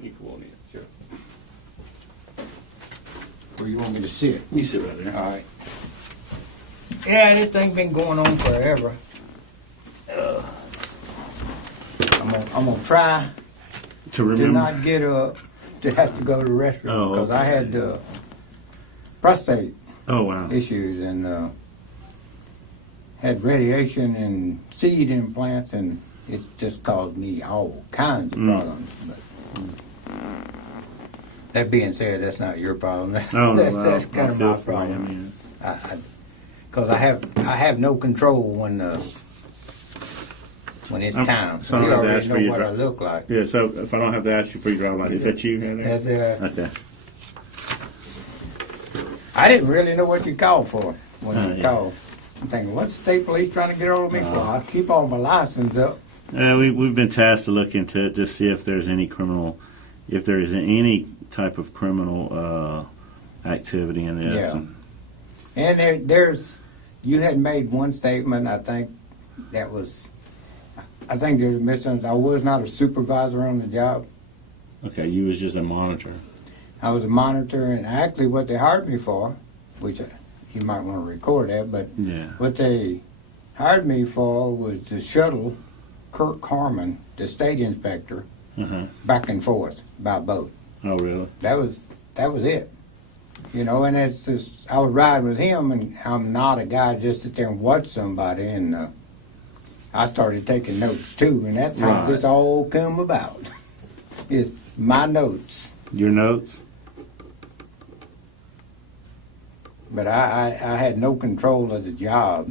You come on in. Sure. Where you want me to sit? You sit right there. All right. Yeah, this thing been going on forever. I'm gonna try To remember. to not get up to have to go to the restroom because I had prostate Oh, wow. issues and had radiation and seed implants, and it just caused me all kinds of problems. But, that being said, that's not your problem. That's kind of my problem. Because I have no control when it's time. So I You don't have to already ask know for your what I look like. Yeah, so if I don't have to ask you for your driver's license, is that you right there? That's Okay. I didn't really know what you called for when you Yeah. called. I'm thinking, what's state police trying to get hold of me for? I keep all my license up. We've been tasked to look into it to see if there's any type of criminal activity in this. Yeah. And there's, you had made one statement, I think there's a misunderstanding. I was not a supervisor on the job. Okay, you was just a monitor. I was a monitor, and actually what they hired me for, which you might want to record that, but Yeah. what they hired me for was to shuttle Kirk Harmon, the state inspector, back and forth by boat. Oh, really? That was it. You know, and it's just, I would ride with him, and I'm not a guy just sit there and watch somebody, and I started taking notes too, and that's how Right. this all come about. It's my notes. Your notes? But I had no control of the job.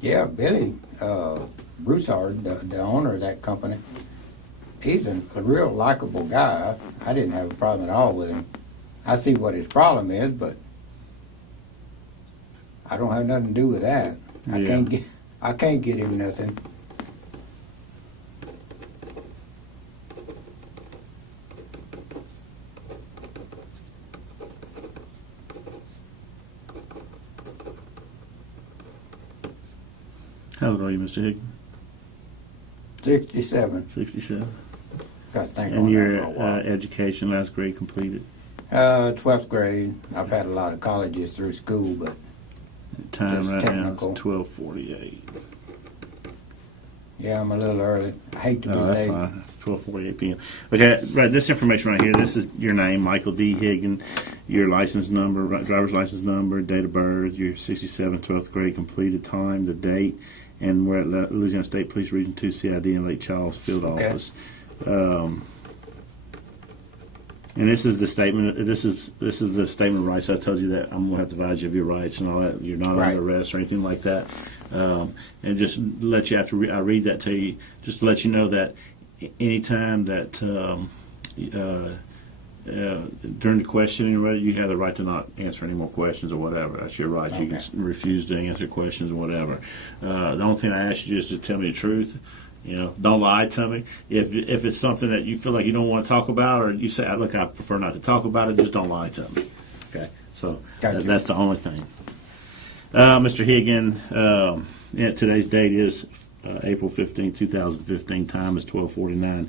Yeah, Billy Broussard, the owner of that company, he's a real likable guy. I didn't have a problem at all with him. I see what his problem is, but I don't have nothing to do with that. Yeah. I can't get him nothing. How old are you, Mr. Higgins? 67. 67. Got to think And on that your for a while. education, last grade completed? 12th grade. I've had a lot of colleges through school, but Time Just right technical. now is 12:48. yeah, I'm a little early. I hate to be Oh, that's late. fine. 12:48 p.m. Okay, right. This information right here. This is your name, Michael D. Higgin, your license number, driver's license number, date of birth, your 67, 12th grade completed time, the date, and we're at Louisiana State Police Region 2 CID in Lake Charles Field Okay. Office. And this is the statement. This is the statement of rights. I told you that I'm gonna have to advise you of your rights and all that. You're not Right. under arrest or anything like that. And just let you after I read that to you, just to let you know that anytime that during the questioning, you have the right to not answer any more questions or whatever. That's your right. You Okay. can refuse to answer questions or whatever. The only thing I ask you is to tell me the truth. You know, don't lie to me. If it's something that you feel like you don't want to talk about, or you say, "Look, I prefer not to talk about it," just don't lie to me. Okay, so Gotcha. that's the only thing. Mr. Higgin, today's date is April 15, 2015. Time is 12:49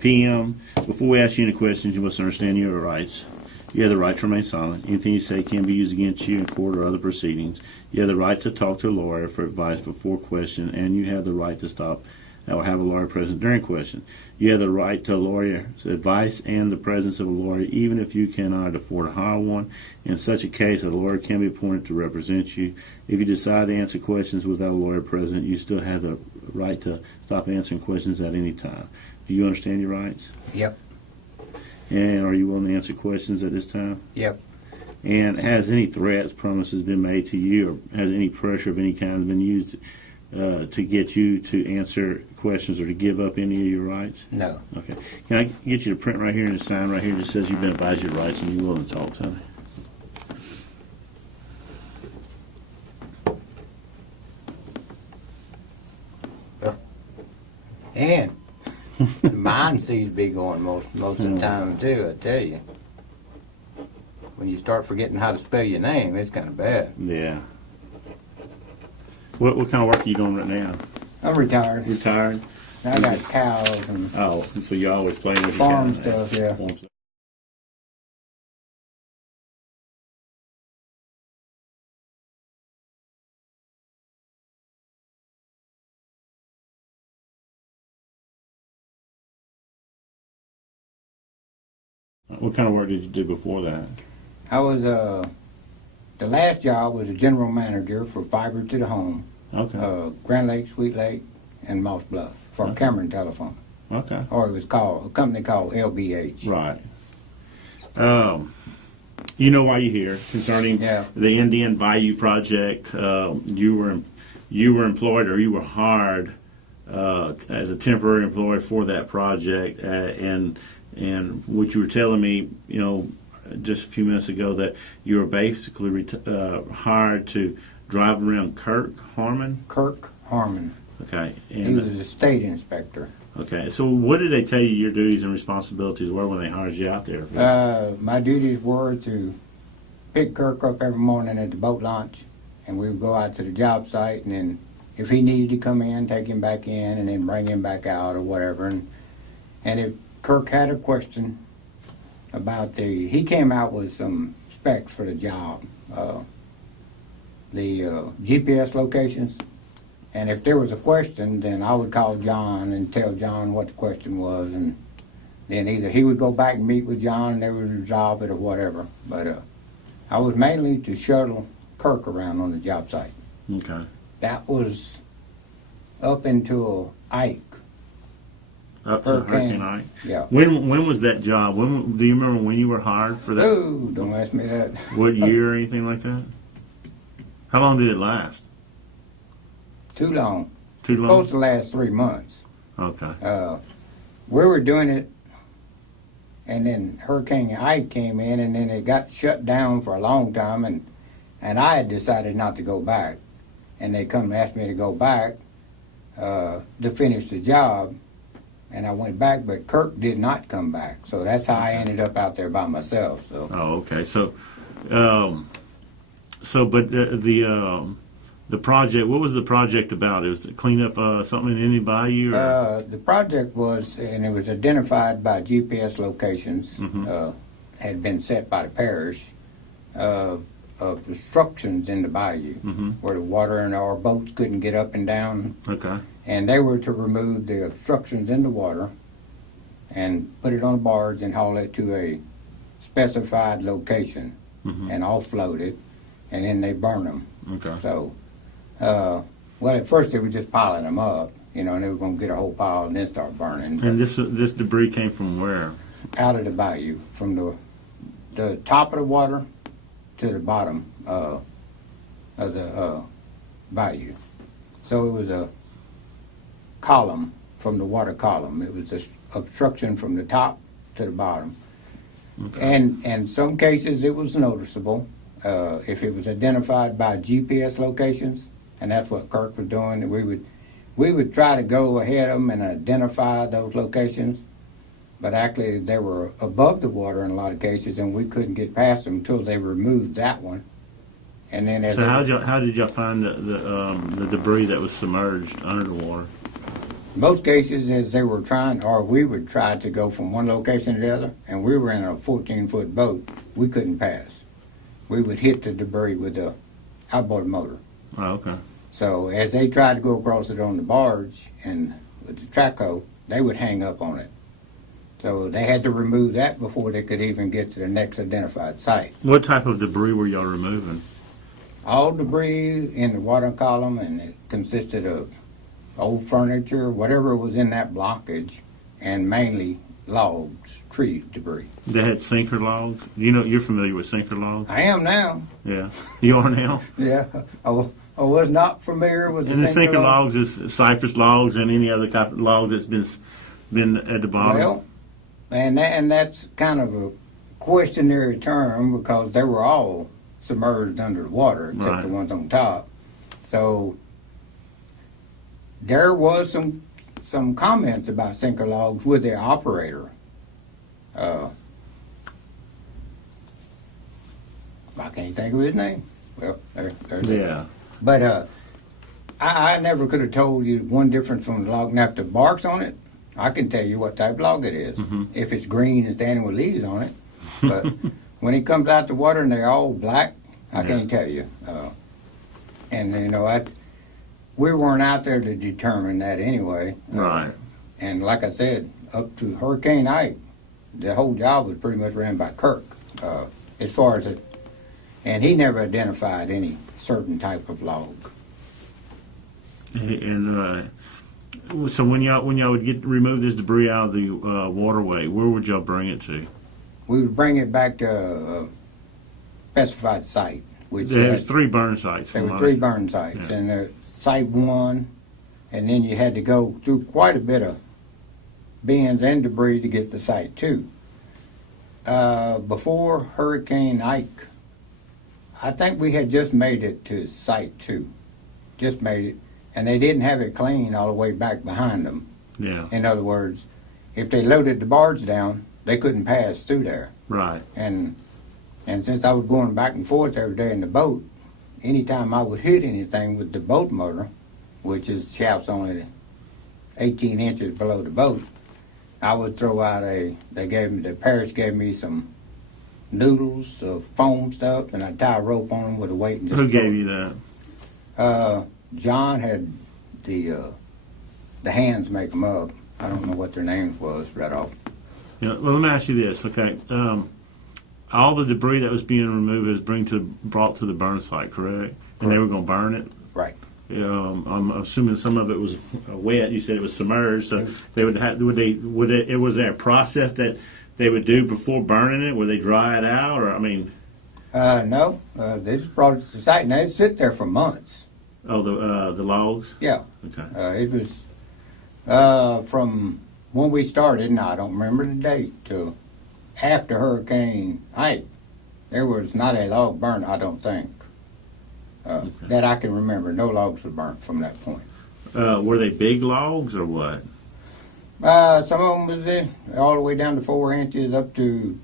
p.m. Before we ask you any questions, you must understand your rights. You have the right to remain silent. Anything you say can be used against you in court or other proceedings. You have the right to talk to a lawyer for advice before question, and you have the right to stop or have a lawyer present during question. You have the right to lawyer's advice and the presence of a lawyer, even if you cannot afford to hire one. In such a case, a lawyer can be appointed to represent you. If you decide to answer questions without a lawyer present, you still have the right to stop answering questions at any time. Do you understand your rights? Yep. And are you willing to answer questions at this time? Yep. And has any threats, promises been made to you, or has any pressure of any kind been used to get you to answer questions or to give up any of your rights? No. Okay. Can I get you to print right here and a sign right here that says you've been advised your rights and you're willing to talk to me? And mine seems to be going most of the time too, I tell you. when you start forgetting how to spell your name, it's kind of bad. Yeah. What kind of work are you doing right now? I'm retired. Retired? I got cows and Oh, so you always playing with your farm cows, stuff, yeah. Farm stuff. What kind of work did you do before that? I was the last job was a general manager for fiber to the home, Okay. Grand Lake, Sweet Lake, and Moss Bluff for Okay. Cameron Telephone, Okay. or it was called a company called LBH. Right. You know why you're here concerning Yeah. the Indian Bayou project. You were employed or you were hired as a temporary employee for that project, and what you were telling me, just a few minutes ago, that you were basically hired to drive around Kirk Harmon. Kirk Harmon. Okay. He And was a state inspector. okay. So what did they tell you your duties and responsibilities were when they hired you out there? My duties were to pick Kirk up every morning at the boat launch, and we would go out to the job site, and then if he needed to come in, take him back in, and then bring him back out or whatever. And if Kirk had a question about he came out with some specs for the job, the GPS locations. And if there was a question, then I would call John and tell John what the question was, and then either he would go back and meet with John and they would resolve it or whatever. But I was mainly to shuttle Kirk around on the job site. Okay. That was up until Ike. Up to Hurricane Ike. Yeah. When was that job? Do you remember when you were hired for that? Oh, don't ask me that. What year or anything like that? How long did it last? Too long. Too long? Supposed to last 3 months. Okay. We were doing it, and then Hurricane Ike came in, and then it got shut down for a long time, and I had decided not to go back. And they come and asked me to go back to finish the job, and I went back, but Kirk did not come back. So that's how I ended up out there by myself. So. Oh, okay. But the project. What was the project about? It was to clean up something in any bayou. Or? The project was, and it was identified by GPS locations, had been set by the parish, of obstructions in the bayou, where the water and our boats couldn't get up and down. Okay. And they were to remove the obstructions in the water and put it on a barge and haul it to a specified location and offload it, and then they burn them. Okay. So, at first they were just piling them up, and they were going to get a whole pile and then start burning. And this debris came from where? Out of the bayou, from the top of the water to the bottom of the bayou. So it was a column from the water column. It was the obstruction from the top to the bottom. Okay. And in some cases it was noticeable if it was identified by GPS locations, and that's what Kirk was doing. We would try to go ahead of them and identify those locations, but actually they were above the water in a lot of cases, and we couldn't get past them until they removed that one. And then So how did y'all find the debris that was submerged under the water? Most cases, as they were trying, or we would try to go from one location to the other, and we were in a 14-foot boat, we couldn't pass. We would hit the debris with the outboard motor. Oh, okay. So as they tried to go across it on the barge and with the traco, they would hang up on it. So they had to remove that before they could even get to the next identified site. What type of debris were y'all removing? All debris in the water column, and it consisted of old furniture, whatever was in that blockage, and mainly logs, tree debris. They had sinker logs. You're familiar with sinker logs? I am now. Yeah. You are now? Yeah. I was not familiar with And the sinker log. logs is cypress logs and any other type of log that's been at the bottom. Well, and that's kind of a questionary term because they were all submerged under the water except Right. the ones on top. So there was some comments about sinker logs with the operator. I can't think of his name. Well, there's it. Yeah. But I never could have told you one difference from the log. Now, if the bark's on it, I can tell you what type of log it is. If it's green and standing with leaves on it. But when it comes out the water and they're all black, I can't tell you. And, you know, we weren't out there to determine that anyway. Right. And like I said, up to Hurricane Ike, the whole job was pretty much ran by Kirk, as far as it. And he never identified any certain type of log. And so when y'all would remove this debris out of the waterway, where would y'all bring it to? We would bring it back to a specified site. Which There's 3 burn sites. There were 3 burn sites, and site 1, and then you had to go through quite a bit of bins and debris to get to site 2. Before Hurricane Ike, I think we had just made it to site 2. Just made it. And they didn't have it clean all the way back behind them. Yeah. In other words, if they loaded the barge down, they couldn't pass through there. Right. And since I was going back and forth every day in the boat, anytime I would hit anything with the boat motor, which is shaft's only 18 inches below the boat, I would throw out the parish gave me some noodles of foam stuff, and I'd tie a rope on them with a weight. And just Who gave you that? John had the hands make them up. I don't know what their names was right off. Yeah. Well, let me ask you this, okay? All the debris that was being removed was brought to the burn site, correct? And they were going to burn it. Right. I'm assuming some of it was wet. You said it was submerged, so they would have. Was there a process that they would do before burning it? Would they dry it out, or I mean? No. They just brought it to the site, and they'd sit there for months. Oh, the logs. Yeah. Okay. It was from when we started. Now I don't remember the date till after Hurricane Ike. There was not a log burnt. I don't think that I can remember. No logs were burnt from that point. Were they big logs or what? Some of them was all the way down to 4 inches up to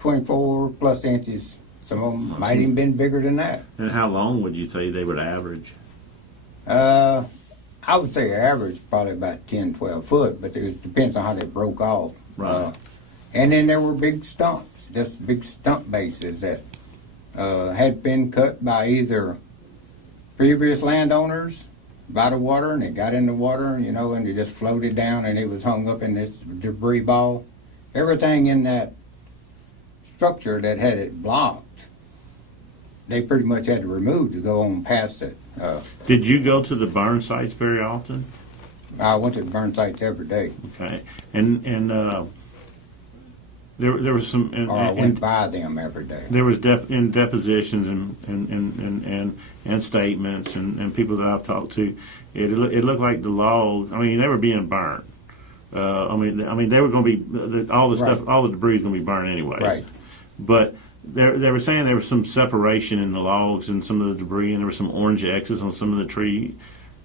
24 plus inches. Some of them might even been bigger than that. And how long would you say they would average? I would say average probably about 10, 12 foot, but it depends on how they broke off. Right. And then there were big stumps, just big stump bases that had been cut by either previous landowners by the water, and it got in the water, you know, and it just floated down, and it was hung up in this debris ball. Everything in that structure that had it blocked, they pretty much had to remove to go on past it. Did you go to the burn sites very often? I went to the burn sites every day. Okay, and there was some. Or I went by them every day. There was depositions and statements and people that I've talked to. It looked like the log. I mean, they were being burned. I mean, they were going to be all the stuff, all the debris is going to be burned anyways. Right. But they were saying there was some separation in the logs and some of the debris, and there were some orange X's on some of the tree.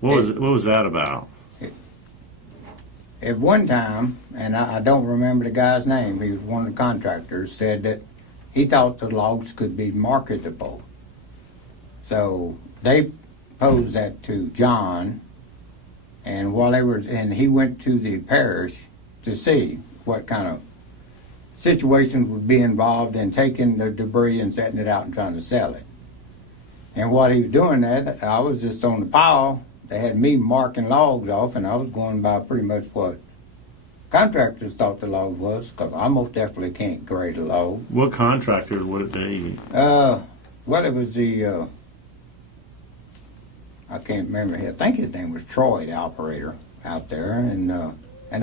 What was that about? At one time, and I don't remember the guy's name, he was one of the contractors, said that he thought the logs could be marketable. So they posed that to John, and he went to the parish to see what kind of situations would be involved in taking the debris and setting it out and trying to sell it. And while he was doing that, I was just on the pile. They had me marking logs off, and I was going by pretty much what contractors thought the log was, because I most definitely can't grade a log. What contractor would it be? Well, it was the, I can't remember. I think his name was Troy, the operator out there, and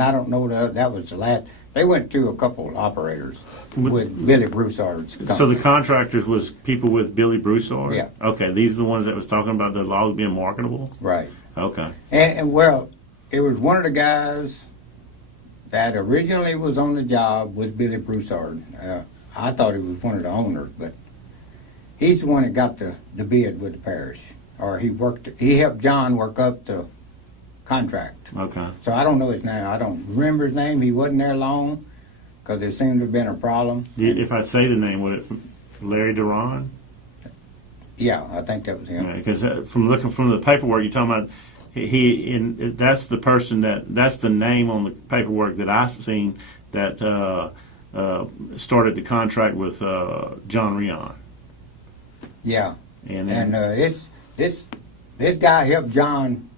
I don't know that was the last. They went to a couple of operators with Billy Broussard's company. So the contractors was people with Billy Broussard? Yeah. Okay, these are the ones that was talking about the log being marketable? Right. Okay. And well, it was one of the guys that originally was on the job with Billy Broussard. I thought he was one of the owners, but he's the one that got the bid with the parish. Or he helped John work up the contract. Okay. So I don't know his name. I don't remember his name. He wasn't there long because there seemed to have been a problem. If I say the name, would it Larry Duran? Yeah, I think that was him. Because from looking from the paperwork, you're talking about that's the person that's the name on the paperwork that I seen that started the contract with John Rion. Yeah, And it's this guy helped John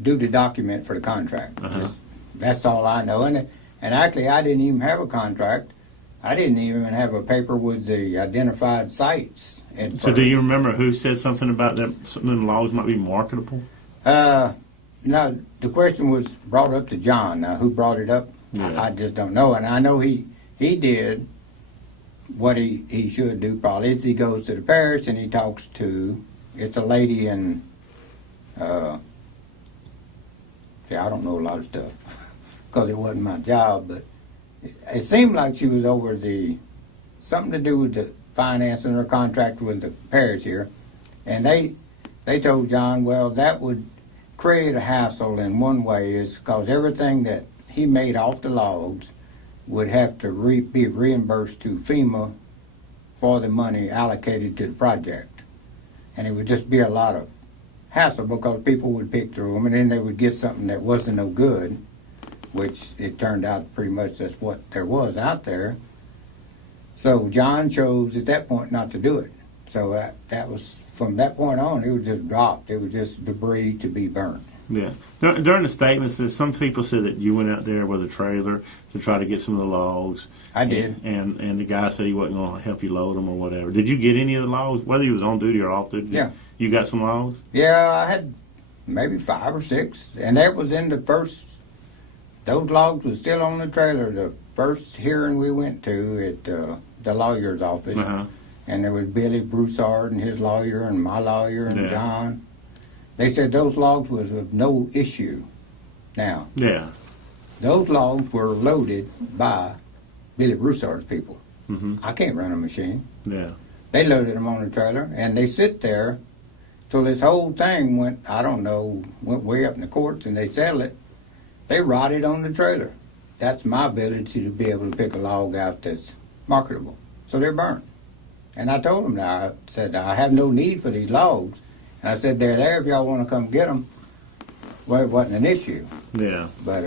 do the document for the contract. That's all I know. And actually, I didn't even have a contract. I didn't even have a paper with the identified sites. So, do you remember who said something about that? Some of the logs might be marketable. No, the question was brought up to John. Now, who brought it up? Yeah. I just don't know. And I know he did what he should do. Probably is he goes to the parish and he talks to. It's a lady in. I don't know a lot of stuff because it wasn't my job, but it seemed like she was over something to do with the financing or contract with the parish here, and they told John, well, that would create a hassle in one way, is because everything that he made off the logs would have to be reimbursed to FEMA for the money allocated to the project, and it would just be a lot of hassle because people would pick through them and then they would get something that wasn't no good, which it turned out pretty much that's what there was out there. So John chose at that point not to do it. So that was, from that point on, it was just dropped. It was just debris to be burned. Yeah. During the statements, some people said that you went out there with a trailer to try to get some of the logs. I did. And the guy said he wasn't going to help you load them or whatever. Did you get any of the logs, whether you was on duty or off duty? Yeah. You got some logs? Yeah, I had maybe 5 or 6. And that was in the first, those logs was still on the trailer. The first hearing we went to at the lawyer's office. And there was Billy Broussard and his lawyer and my lawyer and John. They said those logs was of no issue. Now, those logs were loaded by Billy Broussard's people. I can't run a machine. They loaded them on the trailer, and they sit there till this whole thing went, I don't know, went way up in the courts, and they settled it. They rotted on the trailer. That's my ability to be able to pick a log out that's marketable. So they're burnt. And I told them that. I said, I have no need for these logs. And I said, they're there if y'all want to come get them. Well, it wasn't an issue. Yeah. But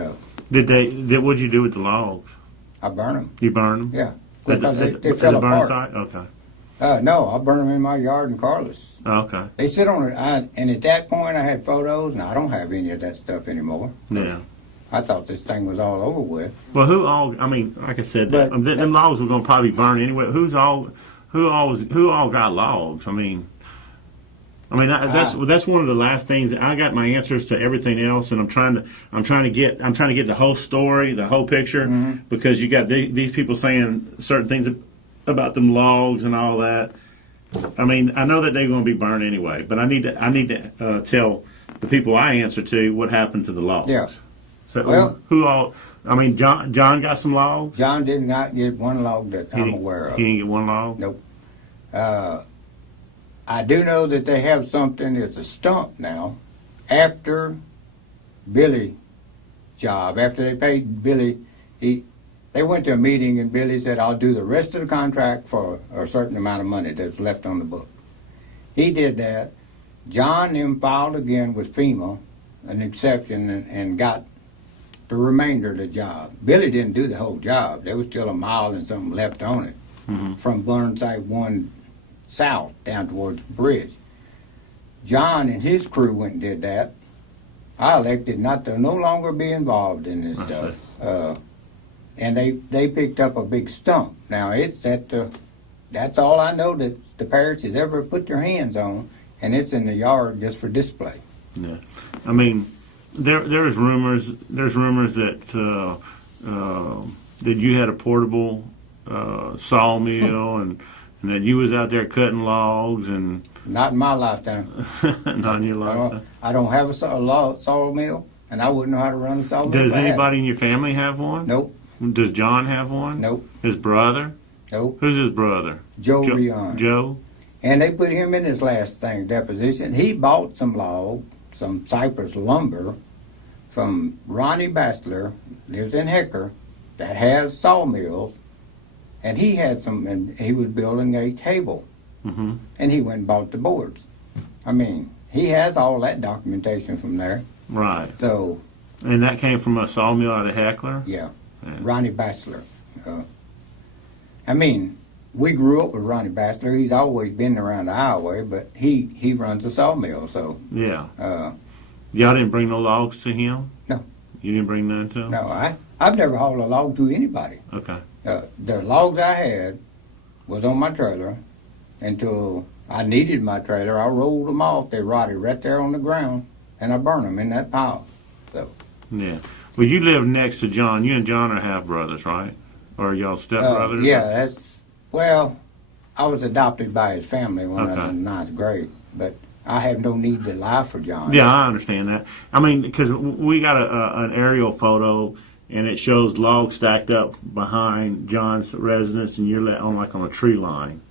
what'd you do with the logs? I burned them. You burned them? Yeah. Because they fell apart. Site? Okay. No, I burned them in my yard in Carlos. Okay. They sit on it. And at that point, I had photos, and I don't have any of that stuff anymore. Yeah. I thought this thing was all over with. Well, like I said, them logs were going to probably burn anyway. Who all got logs? That's one of the last things. I got my answers to everything else, and I'm trying to get the whole story, the whole picture, because you got these people saying certain things about them logs and all that. I know that they're going to be burned anyway, but I need to tell the people I answer to what happened to the logs. Yeah. So John got some logs. John did not get one log that I'm aware of. He didn't get one log. Nope. I do know that they have something. It's a stump now. After Billy's job, after they paid Billy, they went to a meeting and Billy said, "I'll do the rest of the contract for a certain amount of money that's left on the book." He did that. John then filed again with FEMA, an exception, and got the remainder of the job. Billy didn't do the whole job. There was still a mile and something left on it from Burnside 1 south down towards the bridge. John and his crew went and did that. I elected not to no longer be involved in this stuff. And they picked up a big stump. Now it's that's all I know that the parish has ever put their hands on, and it's in the yard just for display. Yeah, there's rumors that that you had a portable sawmill and that you was out there cutting logs and. Not in my lifetime. Not in your lifetime. I don't have a sawmill, and I wouldn't know how to run a sawmill. Does anybody in your family have one? Nope. Does John have one? Nope. His brother? Nope. Who's his brother? Joe Rion. Joe? And they put him in his last deposition. He bought some cypress lumber from Ronnie Bastler, lives in Hecker, that has sawmills, and he had some, and he was building a table and he went and bought the boards. I mean, he has all that documentation from there. Right. So, And that came from a sawmill out of Heckler? yeah, Yeah. Ronnie Batchelor. I mean, we grew up with Ronnie Batchelor. He's always been around the Iowa, but he runs a sawmill. So, Yeah. uh, Y'all didn't bring no logs to him? No. You didn't bring none to him? no, I've never hauled a log to anybody. Okay. The logs I had was on my trailer until I needed my trailer. I rolled them off. They rotted right there on the ground, and I burned them in that pile. So, Yeah. Well, you live next to John. You and John are half brothers, right? Or are y'all stepbrothers? yeah, well, I was adopted by his family when I was Okay. in ninth grade, but I have no need to lie for John. Yeah, I understand that. I mean, because we got an aerial photo, and it shows logs stacked up behind John's residence, and you're on like on a tree line.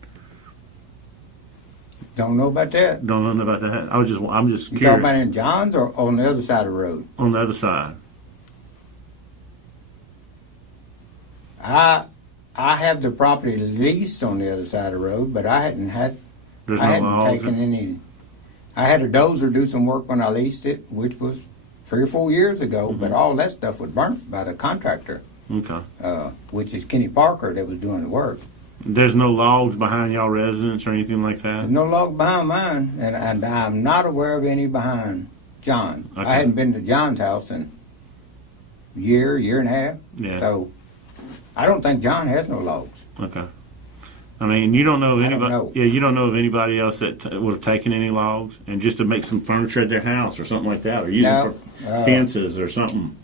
Don't know about that. Don't know about that. I'm just You talking curious. about in John's or on the other side of the road? On the other side. I have the property leased on the other side of the road, but I hadn't There's I no hadn't logs. taken any. I had a dozer do some work when I leased it, which was 3 or 4 years ago. Mm-hmm. But all that stuff was burnt by the contractor, Okay. which is Kenny Parker that was doing the work. There's no logs behind y'all residence or anything like that? There's no log behind mine, and I'm not aware of any behind John. Okay. I hadn't been to John's house in a year and a half. Yeah. So I don't think John has no logs. Okay. I mean, you don't know of I don't anybody. know. Yeah, you don't know of anybody else that would have taken any logs and just to make some furniture at their house or something like that, or use No, them for fences or something.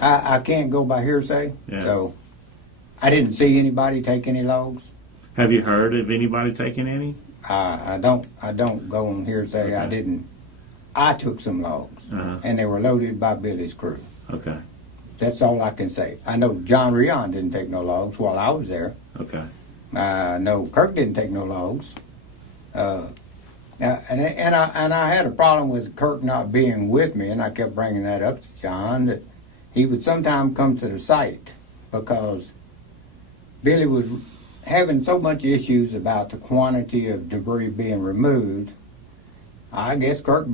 I can't go by hearsay. Yeah. So I didn't see anybody take any logs. Have you heard of anybody taking any? I don't go on hearsay. I Okay. didn't. I took some logs, Uh-huh. and they were loaded by Billy's crew. Okay. That's all I can say. I know John Rion didn't take no logs while I was there. Okay. I know Kirk didn't take no logs. And I had a problem with Kirk not being with me, and I kept bringing that up to John, that he would sometime come to the site because Billy was having so much issues about the quantity of debris being removed. I guess Kirk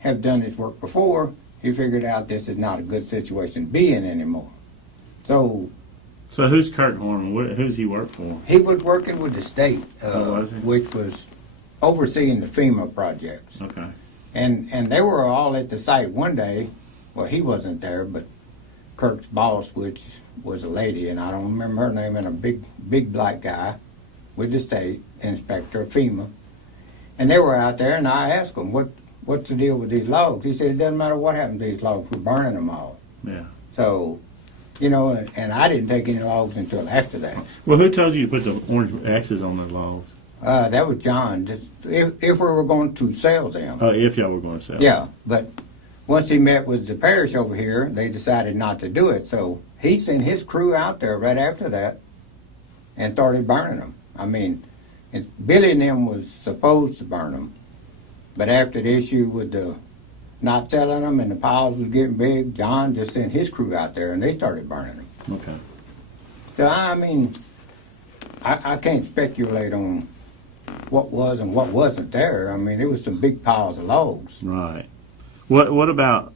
have done this work before, he figured out this is not a good situation to be in anymore. So who's Kurt Horman? Who's he work for? he was working with the state, Was he? which was overseeing the FEMA projects. Okay. And they were all at the site one day. Well, he wasn't there, but Kirk's boss, which was a lady, and I don't remember her name, and a big black guy with the state inspector, FEMA. And they were out there, and I asked them, what's the deal with these logs? He said, it doesn't matter what happened to these logs, we're burning them all. Yeah. So, and I didn't take any logs until after that. Well, who told you to put the orange X's on the logs? That was John. Just if we were going to sell them. Oh, if y'all were going to sell. Yeah, but once he met with the parish over here, they decided not to do it. So he sent his crew out there right after that and started burning them. I mean, Billy and them was supposed to burn them, but after the issue with the not selling them and the piles was getting big, John just sent his crew out there and they started burning them. Okay. So I mean, I can't speculate on what was and what wasn't there. I mean, there was some big piles of logs. Right. What about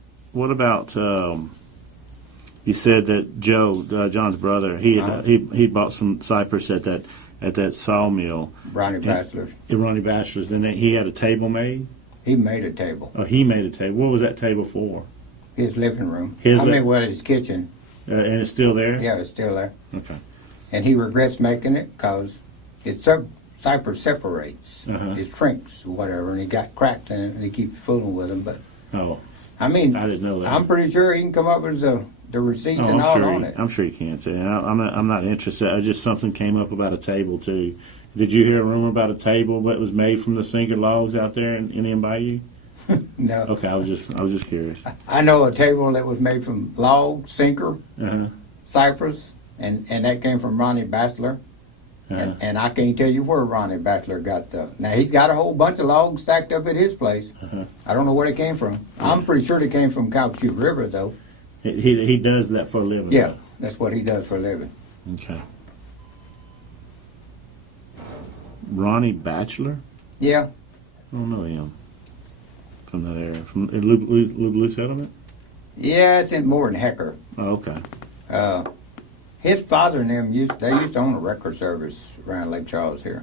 you said that Joe, John's brother, he bought some cypress at that sawmill. Ronnie Batchelor. In Ronnie Batchelor's. Then he had a table made. He made a table. Oh, he made a table. What was that table for? His living room. His his kitchen. And it's still there. Yeah, it's still there. Okay. And he regrets making it because cypress separates. Uh-huh. It shrinks or whatever, and he got cracked in it, and he keeps fooling with them. But Oh, I mean, I didn't know that. I'm pretty sure he can come up with the receipts and all on it. I'm sure you can too. I'm not interested. I just something came up about a table too. Did you hear a rumor about a table that was made from the sinker logs out there in Bayou? No. Okay, I was just curious. I know a table that was made from log, sinker, Uh-huh. cypress, and that came from Ronnie Batchelor. Uh-huh. And I can't tell you where Ronnie Batchelor got the. Now he's got a whole bunch of logs stacked up at his place. Uh-huh. I don't know where they came from. I'm pretty sure they came from Calcasieu River, though. He does that for a living. Yeah, that's what he does for a living. Okay. Ronnie Batchelor? Yeah, I don't know him from that area. From Blue Settlement? yeah, it's in more than Hecker. Oh, okay. His father and them used to own a record service around Lake Charles here.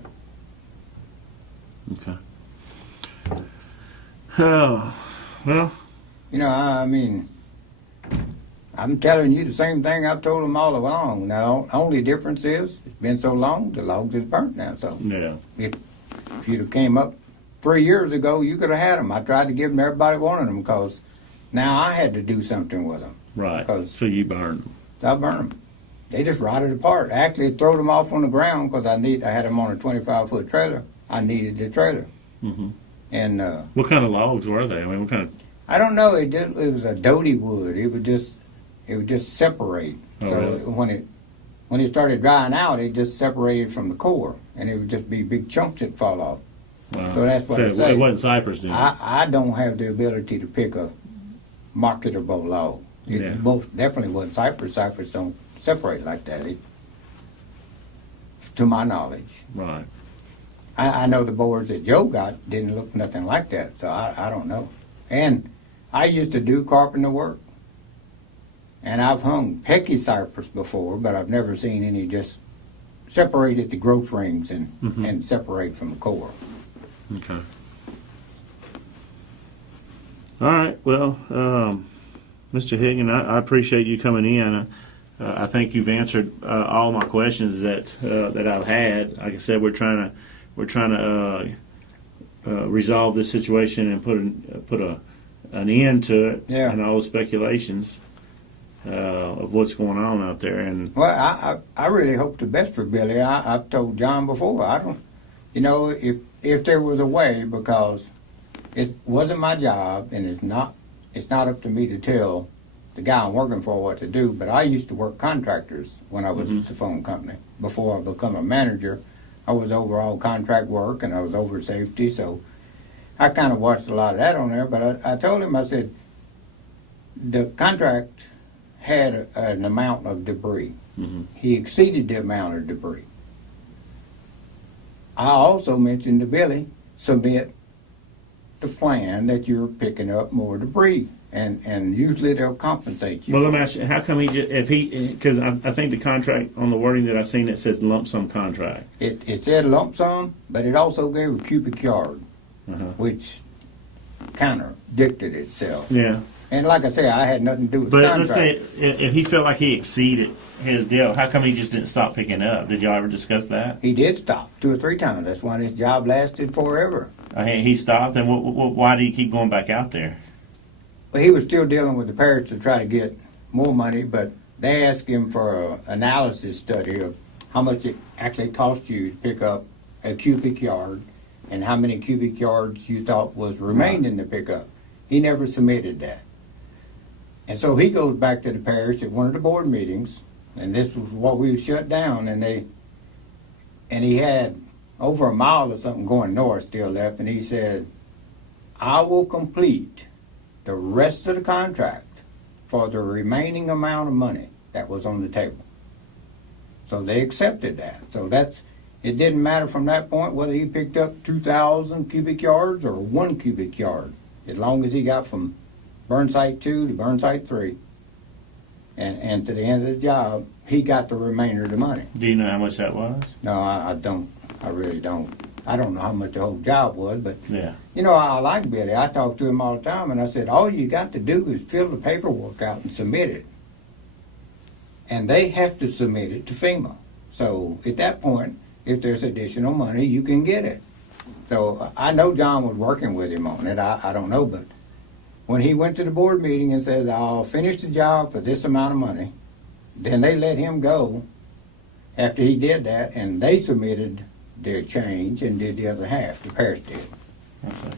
Okay. Oh, well, You know, I mean, I'm telling you the same thing I've told them all along. Now, only difference is it's been so long, the logs is burnt now. So yeah. if you'd have came up 3 years ago, you could have had them. I tried to give them to everybody wanted them because now I had to do something with them. Right. Because So you burned them. I burned them. They just rotted apart. I actually threw them off on the ground because I had them on a 25-foot trailer. I needed the trailer. Mm-hmm. And What kind of logs were they? I mean, what kind of? I don't know. It was a doty wood. It would just separate. Oh, So really? when it started drying out, it just separated from the core, and it would just be big chunks that fall off. Wow. So that's what I So say. it wasn't cypress then. I don't have the ability to pick a marketable log. It Yeah. most definitely wasn't cypress. Cypress don't separate like that. To my knowledge. Right. I know the boards that Joe got didn't look nothing like that, so I don't know. And I used to do carpenter work, and I've hung pecky cypress before, but I've never seen any just separate at the growth rings and separate from the core. Okay. All right. Well, Mr. Higgin, I appreciate you coming in. I think you've answered all my questions that I've had. Like I said, we're trying to resolve this situation and put an end to it, Yeah. and all the speculations of what's going on out there. And Well, I really hope the best for Billy. I've told John before. I don't, if there was a way, because it wasn't my job, and it's not up to me to tell the guy I'm working for what to do. But I used to work contractors when I was at the phone company before I become a manager. I was over all contract work and I was over safety, so I kind of watched a lot of that on there. But I told him, I said, the contract had an amount of debris. Mhm. He exceeded the amount of debris. I also mentioned to Billy, submit the plan that you're picking up more debris, and usually they'll compensate you. well, let me ask you, how come because I think the contract on the wording that I seen, it says lump sum contract. It said lump sum, but it also gave a cubic yard, Uh-huh. which contradicted itself. Yeah. And like I say, I had nothing to do with the But contract. let's say if he felt like he exceeded his deal, how come he just didn't stop picking up? Did y'all ever discuss that? He did stop 2 or 3 times. That's why this job lasted forever. He stopped, and why did he keep going back out there? Well, he was still dealing with the parish to try to get more money, but they asked him for an analysis study of how much it actually cost you to pick up a cubic yard and how many cubic yards you thought was remaining to pick up. He never submitted that. And so he goes back to the parish at one of the board meetings, and this was what we shut down, and he had over a mile or something going north still left, and he said, I will complete the rest of the contract for the remaining amount of money that was on the table. So they accepted that. So it didn't matter from that point whether he picked up 2,000 cubic yards or 1 cubic yard, as long as he got from burn site 2 to burn site 3. And to the end of the job, he got the remainder of the money. Do you know how much that was? No, I don't. I really don't. I don't know how much the whole job was, but Yeah. I like Billy. I talk to him all the time, and I said, all you got to do is fill the paperwork out and submit it. And they have to submit it to FEMA. So at that point, if there's additional money, you can get it. So I know John was working with him on it. I don't know, but when he went to the board meeting and says, I'll finish the job for this amount of money, then they let him go after he did that, and they submitted their change and did the other half. The parish did. That's it.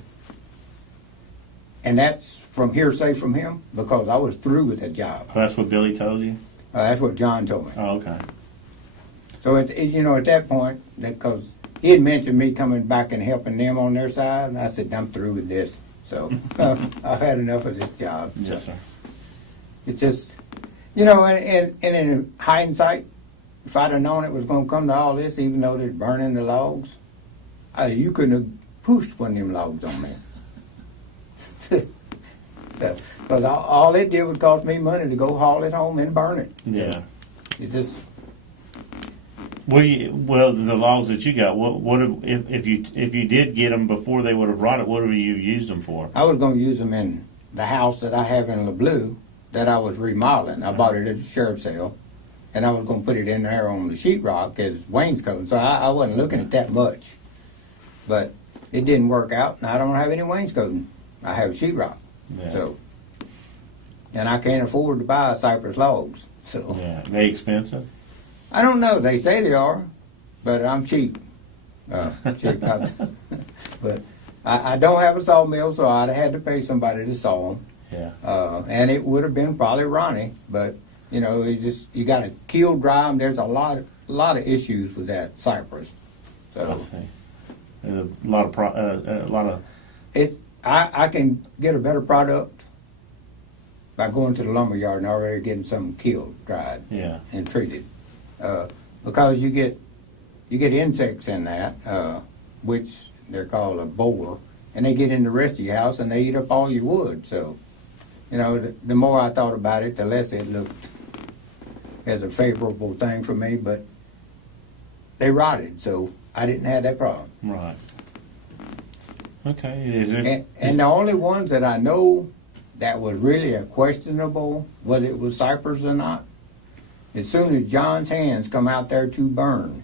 And that's from hearsay from him because I was through with that job. That's what Billy told you? That's what John told me. Oh, okay. So, at that point, because he had mentioned me coming back and helping them on their side, and I said, I'm through with this. So, I've had enough of this job. Yes, sir. It's just, and in hindsight, if I'd have known it was going to come to all this, even though they're burning the logs, You couldn't have pushed one of them logs on me. So, because all it did was cost me money to go haul it home and burn it. Yeah. It just, Well, the logs that you got, what if you did get them before they would have rotted? What have you used them for? I was going to use them in the house that I have in LeBlue that I was remodeling. I bought it at the sheriff's sale, and I was going to put it in there on the sheetrock as wainscoting. So I wasn't looking at that much, but it didn't work out, and I don't have any wainscoting. I have sheetrock. Yeah. So, and I can't afford to buy cypress logs. So Yeah, they expensive. I don't know. They say they are, but I'm cheap. Cheap. But I don't have a sawmill, so I'd have had to pay somebody to saw them. Yeah. And it would have been probably Ronnie, but you know, you got to kill dry them. There's a lot of issues with that cypress. So I see. A lot of. I can get a better product by going to the lumber yard and already getting something killed, dried, Yeah. and treated. Because you get insects in that, which they're called a borer, and they get in the rest of your house and they eat up all your wood. So, you know, the more I thought about it, the less it looked as a favorable thing for me. But they rotted, so I didn't have that problem. Right. Okay. And the only ones that I know that was really a questionable whether it was cypress or not, as soon as John's hands come out there to burn,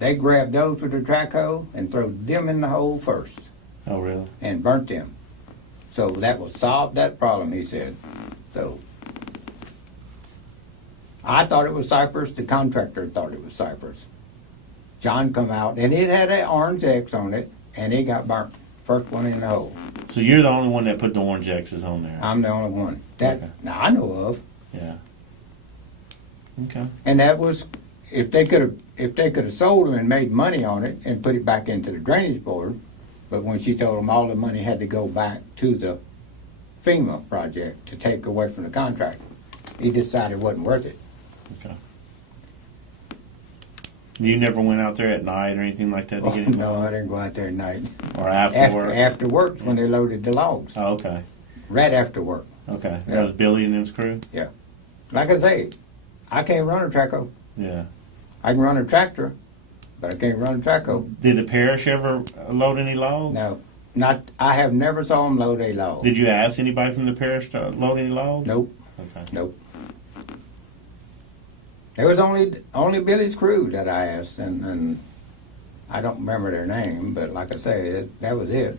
they grabbed those with the track hoe and threw them in the hole first Oh, really? and burnt them. So that will solve that problem, he said. So I thought it was cypress. The contractor thought it was cypress. John come out, and it had an orange X on it, and it got burnt. First one in the hole. So you're the only one that put the orange X's on there. I'm the only one that Okay. now I know of. Yeah. Okay. And that was if they could have sold them and made money on it and put it back into the drainage board. But when she told them all the money had to go back to the FEMA project to take away from the contract, he decided it wasn't worth it. Okay. You never went out there at night or anything like that to get it? No, I didn't go out there at night. Or after work? After work when they loaded the logs. Oh, okay. Right after work. Okay. Yeah. That was Billy and his crew? Yeah. Like I say, I can't run a trackhoe. Yeah. I can run a tractor, but I can't run a trackhoe. Did the parish ever load any logs? No. Not. I have never saw them load a log. Did you ask anybody from the parish to load any logs? Nope. Okay. Nope. There was only Billy's crew that I asked, and I don't remember their name, but like I say, that was it.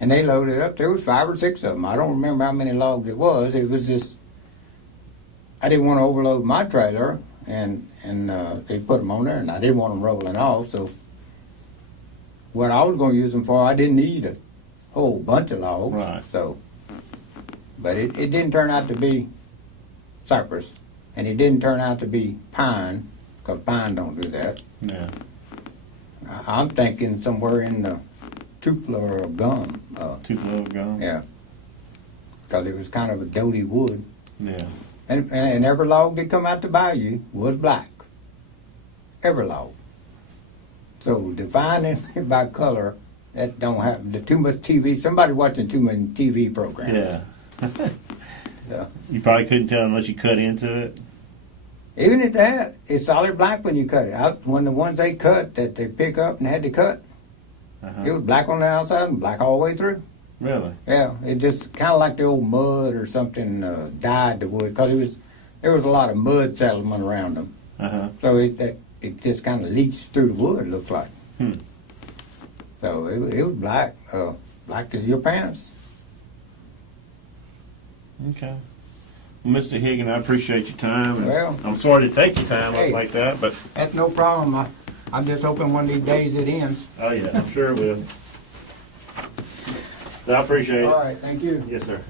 And they loaded up. There was 5 or 6 of them. I don't remember how many logs it was. It was just I didn't want to overload my trailer, and they put them on there, and I didn't want them rolling off. So what I was going to use them for, I didn't need a whole bunch of logs. Right. So, but it didn't turn out to be cypress. And it didn't turn out to be pine, because pine don't do that. Yeah. I'm thinking somewhere in the tupelo or gum. Tupelo gum? Yeah. Because it was kind of a doty wood. Yeah. And every log that come out the bayou was black. Every log. So defining it by color, that don't happen. Too much TV. Somebody watching too many TV programs. Yeah. So, You probably couldn't tell unless you cut into it. even at that, it's solid black when you cut it. When the ones they cut that they pick up and had to cut, Uh-huh. it was black on the outside and black all the way through. Really? Yeah, it just kind of like the old mud or something dyed the wood because there was a lot of mud settlement around them. Uh-huh. So it just kind of leached through the wood. It looked like. Hmm. So it was black, black as your pants. Okay. Well, Mr. Higgin, I appreciate your time. And Well, I'm sorry to take your time hey. like that, but That's no problem. I'm just hoping one of these days it ends. oh yeah, I'm sure it will. I appreciate it. All right, thank you. Yes, sir.